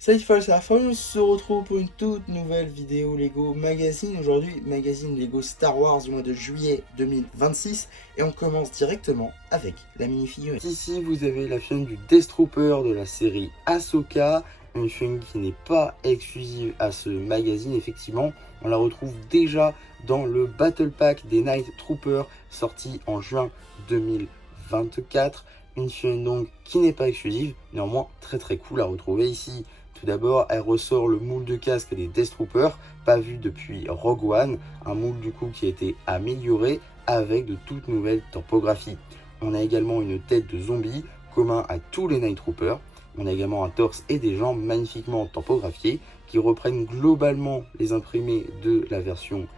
Salut Fall, c'est la fin, on se retrouve pour une toute nouvelle vidéo Lego Magazine. Aujourd'hui, magazine Lego Star Wars du mois de juillet 2026. Et on commence directement avec la minifigurine. Ici, vous avez la figurine du Death Trooper de la série Ahsoka. Une figurine qui n'est pas exclusive à ce magazine, effectivement. On la retrouve déjà dans le Battle Pack des Night Troopers sorti en juin 2024. Une figurine donc qui n'est pas exclusive, néanmoins très cool à retrouver ici. Tout d'abord, elle ressort le moule de casque des Death Troopers, pas vu depuis Rogue One, un moule du coup qui a été amélioré avec de toutes nouvelles topographies. On a également une tête de zombie, commun à tous les Night Troopers. On a également un torse et des jambes magnifiquement topographiés qui reprennent globalement les imprimés de la version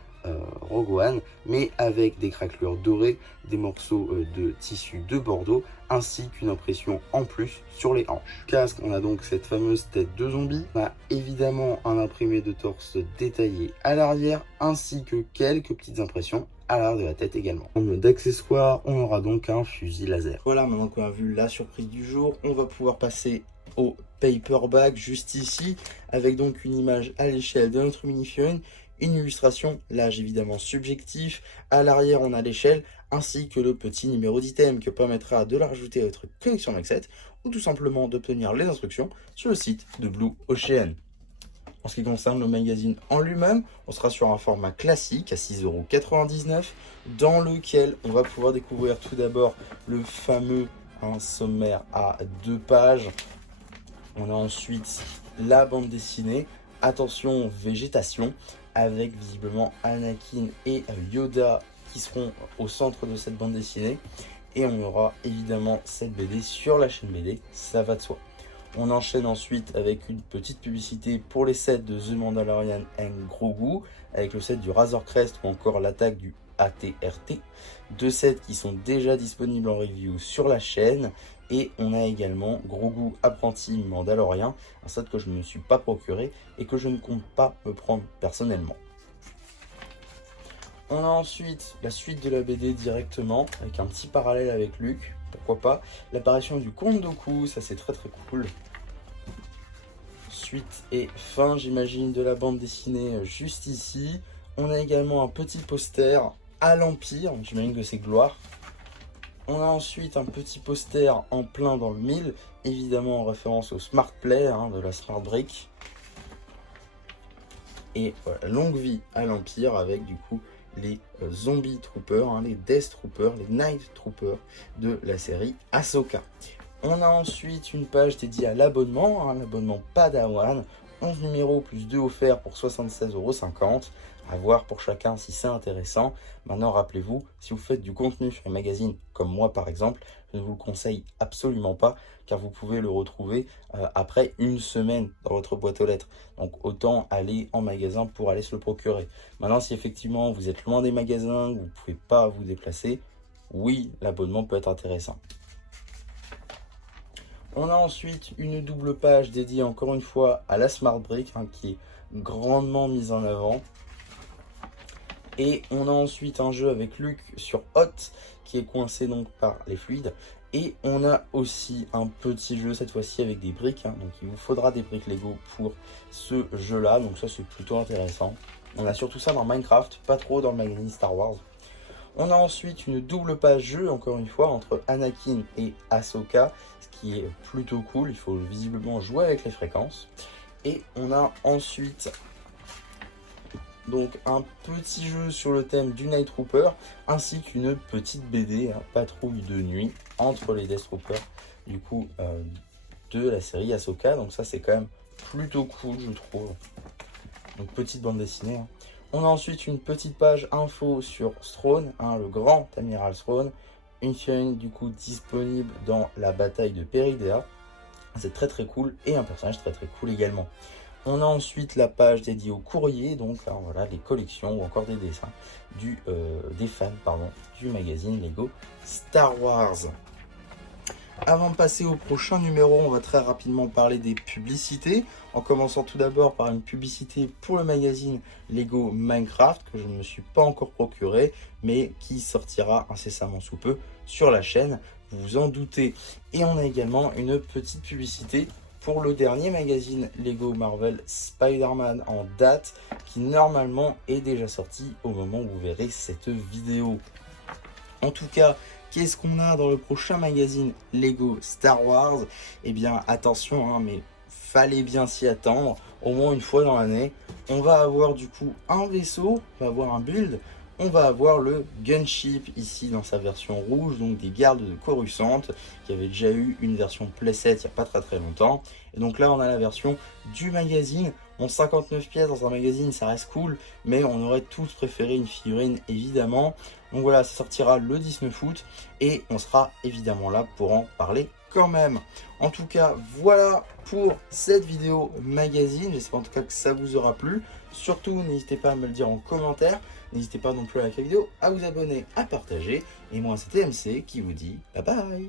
Rogue One, mais avec des craquelures dorées, des morceaux de tissu de Bordeaux, ainsi qu'une impression en plus sur les hanches. Casque, on a donc cette fameuse tête de zombie. On a évidemment un imprimé de torse détaillé à l'arrière, ainsi que quelques petites impressions à l'arrière de la tête également. En mode accessoire, on aura donc un fusil laser. Voilà, maintenant qu'on a vu la surprise du jour, on va pouvoir passer au paperback juste ici, avec donc une image à l'échelle de notre mini-figurine, une illustration, l'âge évidemment subjectif, à l'arrière on a l'échelle, ainsi que le petit numéro d'item qui permettra de la rajouter à votre collection Maxette, ou tout simplement d'obtenir les instructions sur le site de Blue Ocean. En ce qui concerne le magazine en lui-même, on sera sur un format classique à 6,99 €, dans lequel on va pouvoir découvrir tout d'abord le fameux sommaire à 2 pages. On a ensuite la bande dessinée, attention végétation, avec visiblement Anakin et Yoda qui seront au centre de cette bande dessinée. Et on aura évidemment cette BD sur la chaîne BD, ça va de soi. On enchaîne ensuite avec une petite publicité pour les sets de The Mandalorian and Grogu, avec le set du Razor Crest ou encore l'attaque du AT-RT. Deux sets qui sont déjà disponibles en review sur la chaîne. Et on a également Grogu Apprenti Mandalorian, un set que je ne me suis pas procuré et que je ne compte pas me prendre personnellement. On a ensuite la suite de la BD directement, avec un petit parallèle avec Luke, pourquoi pas. L'apparition du Comte Dooku, ça c'est très cool. Suite et fin, j'imagine, de la bande dessinée juste ici. On a également un petit poster à l'Empire, j'imagine que c'est Gloire. On a ensuite un petit poster en plein dans le mille, évidemment en référence au Smart Play de la Smart Brick. Et voilà, longue vie à l'Empire avec du coup les Zombie Troopers, les Death Troopers, les Night Troopers de la série Ahsoka. On a ensuite une page dédiée à l'abonnement, l'abonnement Padawan, 11 numéros plus 2 offerts pour 76,50 €. À voir pour chacun si c'est intéressant. Maintenant, rappelez-vous, si vous faites du contenu sur les magazines, comme moi par exemple, je ne vous le conseille absolument pas, car vous pouvez le retrouver après une semaine dans votre boîte aux lettres. Donc autant aller en magasin pour aller se le procurer. Maintenant, si effectivement vous êtes loin des magasins, que vous ne pouvez pas vous déplacer, oui, l'abonnement peut être intéressant. On a ensuite une double page dédiée encore une fois à la Smart Brick, qui est grandement mise en avant. Et on a ensuite un jeu avec Luke sur Hot qui est coincé donc par les fluides. Et on a aussi un petit jeu cette fois-ci avec des briques. Donc il vous faudra des briques Lego pour ce jeu-là. Donc ça c'est plutôt intéressant. On a surtout ça dans Minecraft, pas trop dans le magazine Star Wars. On a ensuite une double page jeu, encore une fois, entre Anakin et Ahsoka, ce qui est plutôt cool. Il faut visiblement jouer avec les fréquences. Et on a ensuite donc un petit jeu sur le thème du Night Trooper, ainsi qu'une petite BD, patrouille de nuit, entre les Death Troopers, du coup, de la série Ahsoka. Donc ça, c'est quand même plutôt cool, je trouve. Donc petite bande dessinée. On a ensuite une petite page info sur Thrawn, le grand amiral Thrawn, une figurine du coup disponible dans la bataille de Peridea. C'est très cool et un personnage très cool également. On a ensuite la page dédiée au courrier, donc voilà les collections ou encore des dessins des fans du magazine Lego Star Wars. Avant de passer au prochain numéro, on va très rapidement parler des publicités, en commençant tout d'abord par une publicité pour le magazine Lego Minecraft, que je ne me suis pas encore procuré, mais qui sortira incessamment sous peu sur la chaîne, vous vous en doutez. Et on a également une petite publicité pour le dernier magazine Lego Marvel Spider-Man en date, qui normalement est déjà sorti au moment où vous verrez cette vidéo. En tout cas, qu'est-ce qu'on a dans le prochain magazine Lego Star Wars? Eh bien, attention, hein, mais fallait bien s'y attendre, au moins une fois dans l'année. On va avoir du coup un vaisseau, on va avoir un build, on va avoir le Gunship ici dans sa version rouge, donc des gardes de Coruscant, qui avait déjà eu une version playset il n'y a pas très longtemps. Et donc là on a la version du magazine. Bon, 59 pièces dans un magazine ça reste cool, mais on aurait tous préféré une figurine évidemment. Donc voilà, ça sortira le 19 août et on sera évidemment là pour en parler quand même. En tout cas, voilà pour cette vidéo magazine. J'espère en tout cas que ça vous aura plu. Surtout, n'hésitez pas à me le dire en commentaire. N'hésitez pas non plus à liker la vidéo, à vous abonner, à partager. Et moi, c'était MC qui vous dit bye bye.